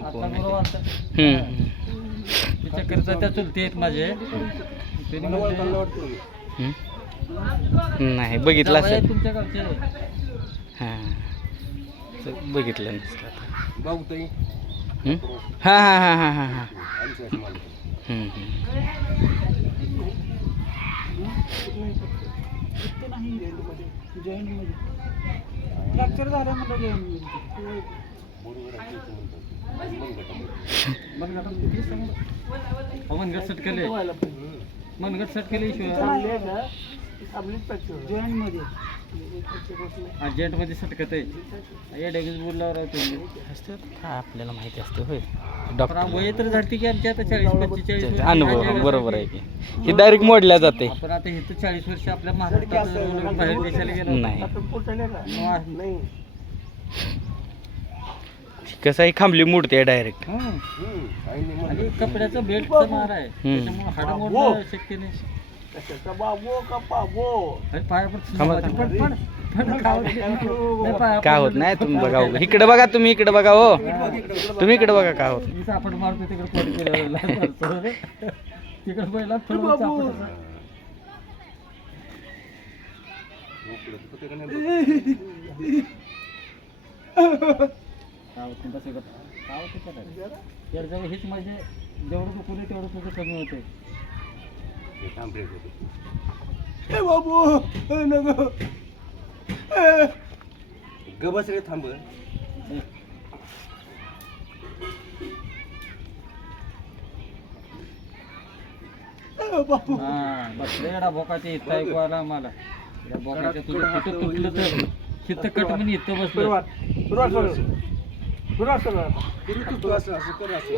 हम्म. चक्करचा त्या चुलते आहेत माझे. त्यांनी म्हणले, हम्म. नाही बघितलं जावई असेल. तुमच्या गावचे हां. तर बघितलं नसेल आता. हम्म? हां हां हां हां हां हां. हम्म, हम्म. बरोबर आहे तेच मनगट सटकेले मनगट सटकेले अर्जंटमध्ये सटकत आहे. या डेगेज बोलल्यावर आपल्याला माहिती असते होय पण डॉक्टर वय तर झाली की आमची आता चाळीस पंचेचाळीस. अनुभव बरोबर आहे की. ही डायरेक्ट मोडल्या जाते. आपण आता इथं चाळीस वर्ष आपल्या महाराष्ट्रात बाहेर देशाला गेलो नाही. कसं आहे खांबली मोडते डायरेक्ट हं. आणि. कपड्याचा मार आहे. त्याच्यामुळे हाड मोडणं शक्य नाही. पाया काय होत नाही तुम्ही. बघा हो. इकडे बघा तुम्ही इकडे बघा हो. तुम्ही इकडे बघा काय होत. मी चापट मारतो तिकडे तिकडे पहिला चापट असं. इकडं होतं का नाही? काय होतं बस इकडं. काय होतं त्याला? यार जेव्हा हेच म्हणजे जेवढं दुखू नये तेवढं तुझं कमी होते. हे थांब रे थांब. हा बस रेडा बोकाच्या इथं ऐकू आला आम्हाला. या बोकाच्या तुझं कुठं तुटलं तर तिथं कट म्हणून इथं बसलं. तू- तू असं असं कर. असं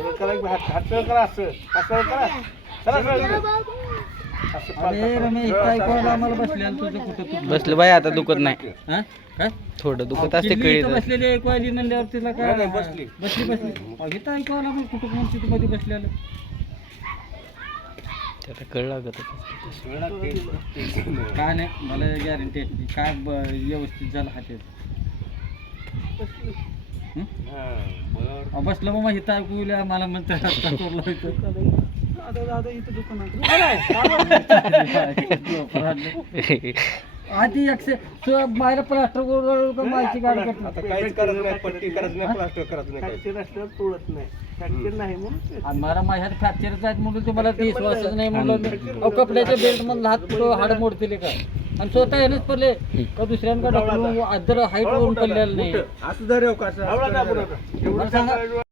बसले आणि तुझं कुठं तुटलं बसलं बाई आता दुखत नाही. हा? काय? थोडं दुखत असते कळीत बसलेली ऐकू आली म्हणल्यावर तिला काय बसली. बसली बसली. इथं ऐकू आला मग कुठं कोण तिथं मध्ये बसलेलं त्याला कळ लागत काय नाही? मला गॅरंटी आहे. काय व्यवस्थित झालं हाते हा, बरं. बसलं मग इथं ऐकू येईल मला म्हणतात आता कोरलं इथं. आधी एकशे तू मायला प्लास्टर का मायची गाडी आता करतो? काहीच नाही पट्टी करायचं नाही प्लास्टर करायचं नाही काहीच. आणि मला माझ्यात फ्रॅक्चरच आहेत म्हणून तुम्हाला विश्वासच नाही म्हणलं अहो कपड्याच्या बेल्ट मधला हात पुढं हाड मोडतील का? आणि स्वतः येणंच पडले का दुसऱ्यांका डॉक्टर अदर हाईट होऊन पडलेलं नाही. असं धर